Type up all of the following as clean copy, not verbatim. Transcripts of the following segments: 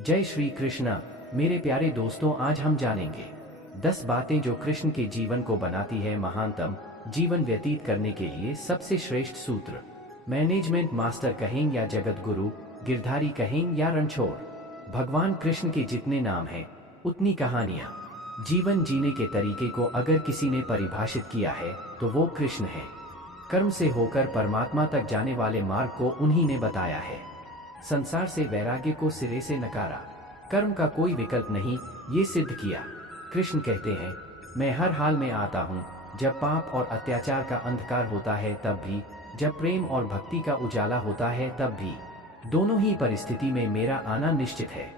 जय श्री कृष्णा। मेरे प्यारे दोस्तों, आज हम जानेंगे 10 बातें जो कृष्ण के जीवन को बनाती है महानतम। जीवन व्यतीत करने के लिए सबसे श्रेष्ठ सूत्र। मैनेजमेंट मास्टर कहें या जगत गुरु, गिरधारी कहें या रणछोड़, भगवान कृष्ण के जितने नाम हैं उतनी कहानियां। जीवन जीने के तरीके को अगर किसी ने परिभाषित किया है तो वो कृष्ण है। कर्म से होकर परमात्मा तक जाने वाले मार्ग को उन्हीं ने बताया है। संसार से वैराग्य को सिरे से नकारा, कर्म का कोई विकल्प नहीं, ये सिद्ध किया। कृष्ण कहते हैं, मैं हर हाल में आता हूँ, जब पाप और अत्याचार का अंधकार होता है तब भी, जब प्रेम और भक्ति का उजाला होता है तब भी। दोनों ही परिस्थिति में मेरा आना निश्चित है।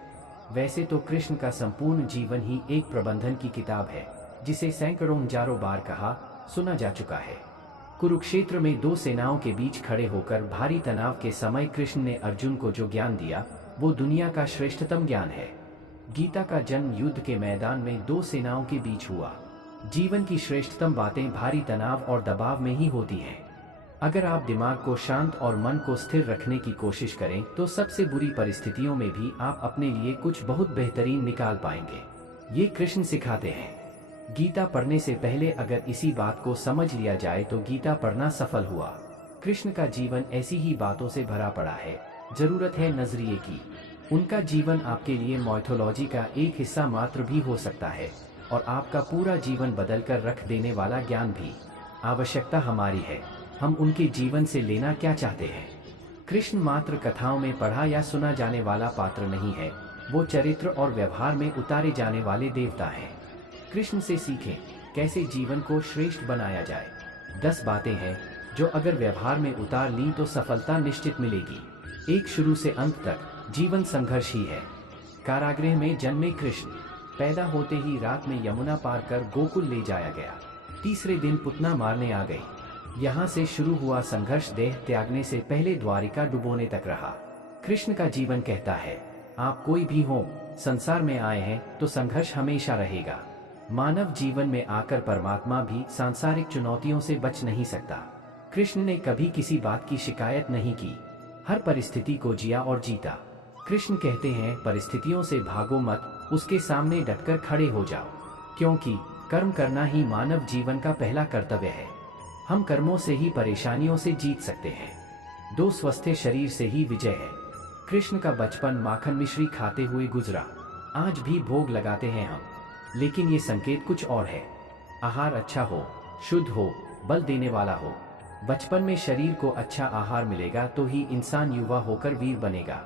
वैसे तो कृष्ण का संपूर्ण जीवन ही एक प्रबंधन की किताब है, जिसे सैकड़ों हजारों बार कहा सुना जा चुका है। कुरुक्षेत्र में दो सेनाओं के बीच खड़े होकर भारी तनाव के समय कृष्ण ने अर्जुन को जो ज्ञान दिया वो दुनिया का श्रेष्ठतम ज्ञान है। गीता का जन्म युद्ध के मैदान में दो सेनाओं के बीच हुआ। जीवन की श्रेष्ठतम बातें भारी तनाव और दबाव में ही होती हैं। अगर आप दिमाग को शांत और मन को स्थिर रखने की कोशिश करें तो सबसे बुरी परिस्थितियों में भी आप अपने लिए कुछ बहुत बेहतरीन निकाल पाएंगे। ये कृष्ण सिखाते हैं। गीता पढ़ने से पहले अगर इसी बात को समझ लिया जाए तो गीता पढ़ना सफल हुआ। कृष्ण का जीवन ऐसी ही बातों से भरा पड़ा है। जरूरत है नजरिए की। उनका जीवन आपके लिए माइथोलॉजी का एक हिस्सा मात्र भी हो सकता है और आपका पूरा जीवन बदलकर रख देने वाला ज्ञान भी। आवश्यकता हमारी है, हम उनके जीवन से लेना क्या चाहते हैं। कृष्ण मात्र कथाओं में पढ़ा या सुना जाने वाला पात्र नहीं है, वो चरित्र और व्यवहार में उतारे जाने वाले देवता हैं। कृष्ण से सीखें कैसे जीवन को श्रेष्ठ बनाया जाए। 10 बातें हैं जो अगर व्यवहार में उतार ली तो सफलता निश्चित मिलेगी। एक शुरू से अंत तक जीवन संघर्ष ही है। कारागृह में जन्मे कृष्ण, पैदा होते ही रात में यमुना पार कर गोकुल ले जाया गया। तीसरे दिन पुतना मारने आ गई। यहाँ से शुरू हुआ संघर्ष देह त्यागने से पहले द्वारिका डुबोने तक रहा। कृष्ण का जीवन कहता है, आप कोई भी हो, संसार में आए हैं तो संघर्ष हमेशा रहेगा। मानव जीवन में आकर परमात्मा भी सांसारिक चुनौतियों से बच नहीं सकता। कृष्ण ने कभी किसी बात की शिकायत नहीं की, हर परिस्थिति को जिया और जीता। कृष्ण कहते हैं, परिस्थितियों से भागो मत, उसके सामने डटकर खड़े हो जाओ, क्योंकि कर्म करना ही मानव जीवन का पहला कर्तव्य है। हम कर्मों से ही परेशानियों से जीत सकते हैं। दो स्वस्थ शरीर से ही विजय है। कृष्ण का बचपन माखन मिश्री खाते हुए गुजरा। आज भी भोग लगाते हैं हम, लेकिन ये संकेत कुछ और है। आहार अच्छा हो, शुद्ध हो, बल देने वाला हो। बचपन में शरीर को अच्छा आहार मिलेगा तो ही इंसान युवा होकर वीर बनेगा।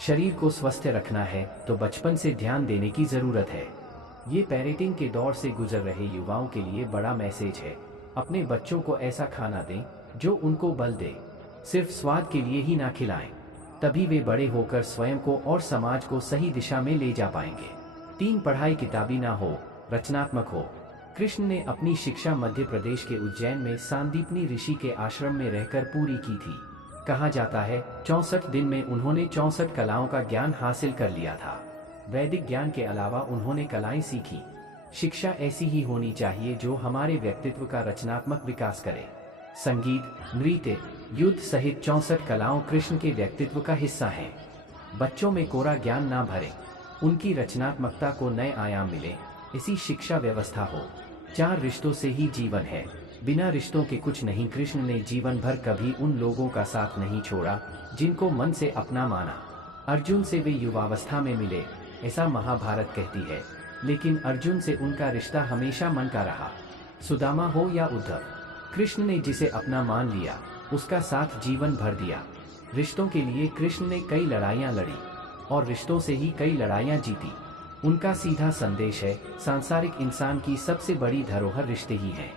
शरीर को स्वस्थ रखना है तो बचपन से ध्यान देने की जरूरत है। ये पेरेंटिंग के दौर से गुजर रहे युवाओं के लिए बड़ा मैसेज है। अपने बच्चों को ऐसा खाना दें जो उनको बल दे। सिर्फ स्वाद के लिए ही ना खिलाएं, तभी वे बड़े होकर स्वयं को और समाज को सही दिशा में ले जा पाएंगे। 3 पढ़ाई किताबी ना हो, रचनात्मक हो। कृष्ण ने अपनी शिक्षा मध्य प्रदेश के उज्जैन में सांदीपनी ऋषि के आश्रम में रहकर पूरी की थी। कहा जाता है 64 दिन में उन्होंने 64 कलाओं का ज्ञान हासिल कर लिया था। वैदिक ज्ञान के अलावा उन्होंने कलाएं सीखी। शिक्षा ऐसी ही होनी चाहिए जो हमारे व्यक्तित्व का रचनात्मक विकास करे। संगीत, नृत्य, युद्ध सहित 64 कलाओं कृष्ण के व्यक्तित्व का हिस्सा हैं। बच्चों में कोरा ज्ञान ना भरें, उनकी रचनात्मकता को नए आयाम मिले, ऐसी शिक्षा व्यवस्था हो। 4 रिश्तों से ही जीवन है, बिना रिश्तों के कुछ नहीं। कृष्ण ने जीवन भर कभी उन लोगों का साथ नहीं छोड़ा जिनको मन से अपना माना। अर्जुन से वे युवावस्था में मिले, ऐसा महाभारत कहती है, लेकिन अर्जुन से उनका रिश्ता हमेशा मन का रहा। सुदामा हो या उद्धव, कृष्ण ने जिसे अपना मान लिया उसका साथ जीवन भर दिया। रिश्तों के लिए कृष्ण ने कई लड़ाइयाँ लड़ी और रिश्तों से ही कई लड़ाइयाँ जीती। उनका सीधा संदेश है, सांसारिक इंसान की सबसे बड़ी धरोहर रिश्ते ही हैं।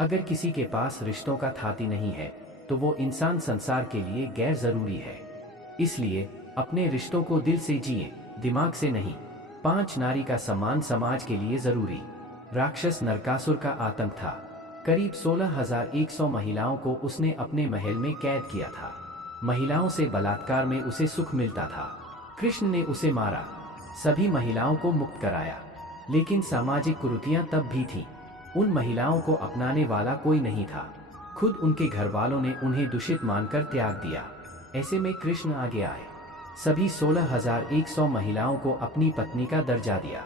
अगर किसी के पास रिश्तों का थाती नहीं है तो वो इंसान संसार के लिए गैर जरूरी है। इसलिए अपने रिश्तों को दिल से जिए, दिमाग से नहीं। 5 नारी का सम्मान समाज के लिए जरूरी। राक्षस नरकासुर का आतंक था। करीब 16,100 महिलाओं को उसने अपने महल में कैद किया था। महिलाओं से बलात्कार में उसे सुख मिलता था। कृष्ण ने उसे मारा, सभी महिलाओं को मुक्त कराया, लेकिन सामाजिक कुरीतियां तब भी थीं। उन महिलाओं को अपनाने वाला कोई नहीं था। खुद उनके घर वालों ने उन्हें दूषित मानकर त्याग दिया। ऐसे में कृष्ण आगे आए। सभी 16,100 महिलाओं को अपनी पत्नी का दर्जा दिया।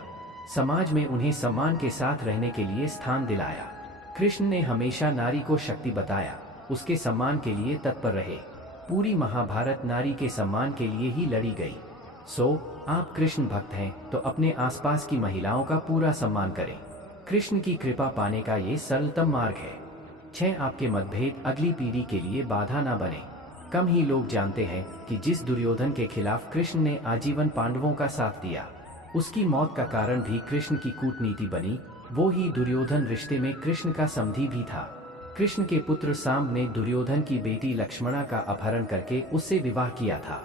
समाज में उन्हें सम्मान के साथ रहने के लिए स्थान दिलाया। कृष्ण ने हमेशा नारी को शक्ति बताया, उसके सम्मान के लिए तत्पर रहे। पूरी महाभारत नारी के सम्मान के लिए ही लड़ी गई। आप कृष्ण भक्त हैं तो अपने आसपास की महिलाओं का पूरा सम्मान करें। कृष्ण की कृपा पाने का ये सरलतम मार्ग है। 6 आपके मतभेद अगली पीढ़ी के लिए बाधा ना बने। कम ही लोग जानते हैं कि जिस दुर्योधन के खिलाफ कृष्ण ने आजीवन पांडवों का साथ दिया, उसकी मौत का कारण भी कृष्ण की कूटनीति बनी। वो ही दुर्योधन रिश्ते में कृष्ण का समधी भी था। कृष्ण के पुत्र सांब ने दुर्योधन की बेटी लक्ष्मणा का अपहरण करके उससे विवाह किया था,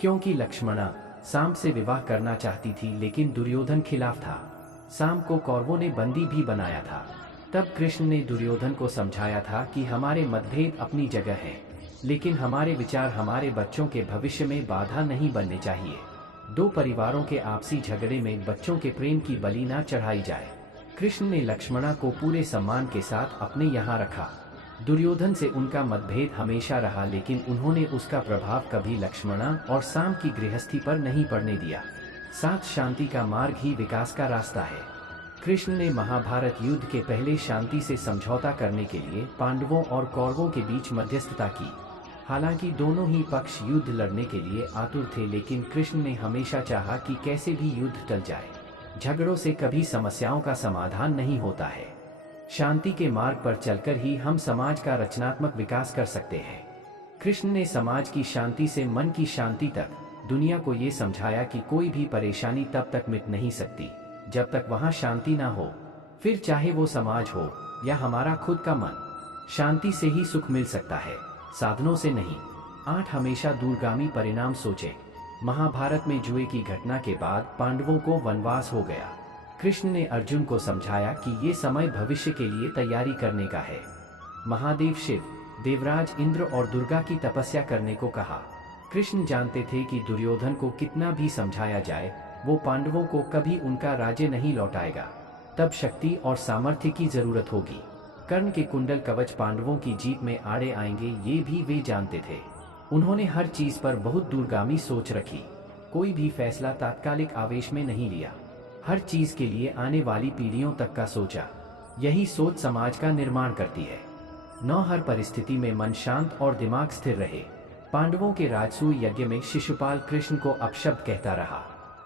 क्योंकि लक्ष्मणा सांब से विवाह करना चाहती थी, लेकिन दुर्योधन खिलाफ था। सांब को कौरवों ने बंदी भी बनाया था। तब कृष्ण ने दुर्योधन को समझाया था कि हमारे मतभेद अपनी जगह हैं, लेकिन हमारे विचार हमारे बच्चों के भविष्य में बाधा नहीं बनने चाहिए। 2 परिवारों के आपसी झगड़े में बच्चों के प्रेम की बलि ना चढ़ाई जाए। कृष्ण ने लक्ष्मणा को पूरे सम्मान के साथ अपने यहाँ रखा। दुर्योधन से उनका मतभेद हमेशा रहा, लेकिन उन्होंने उसका प्रभाव कभी लक्ष्मणा और सांब की गृहस्थी पर नहीं पड़ने दिया। साथ शांति का मार्ग ही विकास का रास्ता है। कृष्ण ने महाभारत युद्ध के पहले शांति से समझौता करने के लिए पांडवों और कौरवों के बीच मध्यस्थता की। हालांकि दोनों ही पक्ष युद्ध लड़ने के लिए आतुर थे, लेकिन कृष्ण ने हमेशा चाहा कि कैसे भी युद्ध टल जाए। झगड़ों से कभी समस्याओं का समाधान नहीं होता है। शांति के मार्ग पर चलकर ही हम समाज का रचनात्मक विकास कर सकते हैं। कृष्ण ने समाज की शांति से मन की शांति तक दुनिया को ये समझाया कि कोई भी परेशानी तब तक मिट नहीं सकती जब तक वहाँ शांति ना हो। फिर चाहे वो समाज हो या हमारा खुद का मन, शांति से ही सुख मिल सकता है, साधनों से नहीं। 8 हमेशा दूरगामी परिणाम सोचें। महाभारत में जुए की घटना के बाद पांडवों को वनवास हो गया। कृष्ण ने अर्जुन को समझाया कि ये समय भविष्य के लिए तैयारी करने का है। महादेव शिव, देवराज इंद्र और दुर्गा की तपस्या करने को कहा। कृष्ण जानते थे कि दुर्योधन को कितना भी समझाया जाए, वो पांडवों को कभी उनका राज्य नहीं लौटाएगा। तब शक्ति और सामर्थ्य की जरूरत होगी। कर्ण के कुंडल कवच पांडवों की जीत में आड़े आएंगे, ये भी वे जानते थे। उन्होंने हर चीज पर बहुत दूरगामी सोच रखी। कोई भी फैसला तात्कालिक आवेश में नहीं लिया। हर चीज के लिए आने वाली पीढ़ियों तक का सोचा। यही सोच समाज का निर्माण करती है। 9 हर परिस्थिति में मन शांत और दिमाग स्थिर रहे। पांडवों के राजसूय यज्ञ में शिशुपाल कृष्ण को अपशब्द कहता रहा।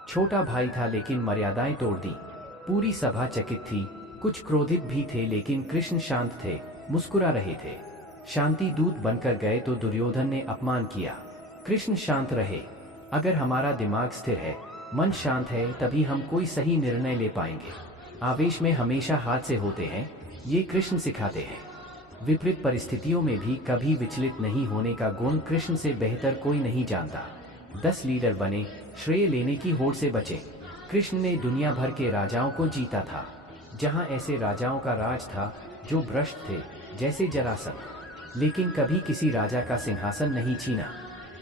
छोटा भाई था लेकिन मर्यादाएं तोड़ दी। पूरी सभा चकित थी, कुछ क्रोधित भी थे, लेकिन कृष्ण शांत थे, मुस्कुरा रहे थे। शांति दूत बनकर गए तो दुर्योधन ने अपमान किया। कृष्ण शांत रहे। अगर हमारा दिमाग स्थिर है, मन शांत है, तभी हम कोई सही निर्णय ले पाएंगे। आवेश में हमेशा हादसे होते हैं, ये कृष्ण सिखाते हैं। विपरीत परिस्थितियों में भी कभी विचलित नहीं होने का गुण कृष्ण से बेहतर कोई नहीं जानता। 10 लीडर बने, श्रेय लेने की होड़ से बचे। कृष्ण ने दुनिया भर के राजाओं को जीता था। जहां ऐसे राजाओं का राज था जो भ्रष्ट थे, जैसे जरासंध, लेकिन कभी किसी राजा का सिंहासन नहीं छीना।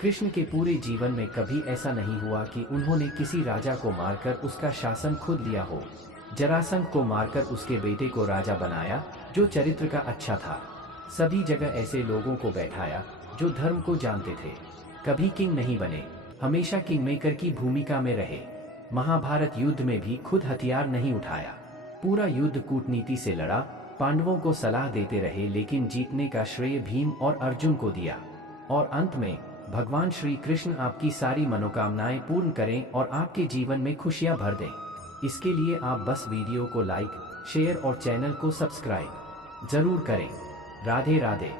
कृष्ण के पूरे जीवन में कभी ऐसा नहीं हुआ कि उन्होंने किसी राजा को मारकर उसका शासन खुद लिया हो। जरासंध को मारकर उसके बेटे को राजा बनाया, जो चरित्र का अच्छा था। सभी जगह ऐसे लोगों को बैठाया जो धर्म को जानते थे। कभी किंग नहीं बने, हमेशा किंग मेकर की भूमिका में रहे। महाभारत युद्ध में भी खुद हथियार नहीं उठाया, पूरा युद्ध कूटनीति से लड़ा। पांडवों को सलाह देते रहे, लेकिन जीतने का श्रेय भीम और अर्जुन को दिया। और अंत में भगवान श्री कृष्ण आपकी सारी मनोकामनाएं पूर्ण करें और आपके जीवन में खुशियां भर दें। इसके लिए आप बस वीडियो को लाइक, शेयर और चैनल को सब्सक्राइब जरूर करें। राधे राधे।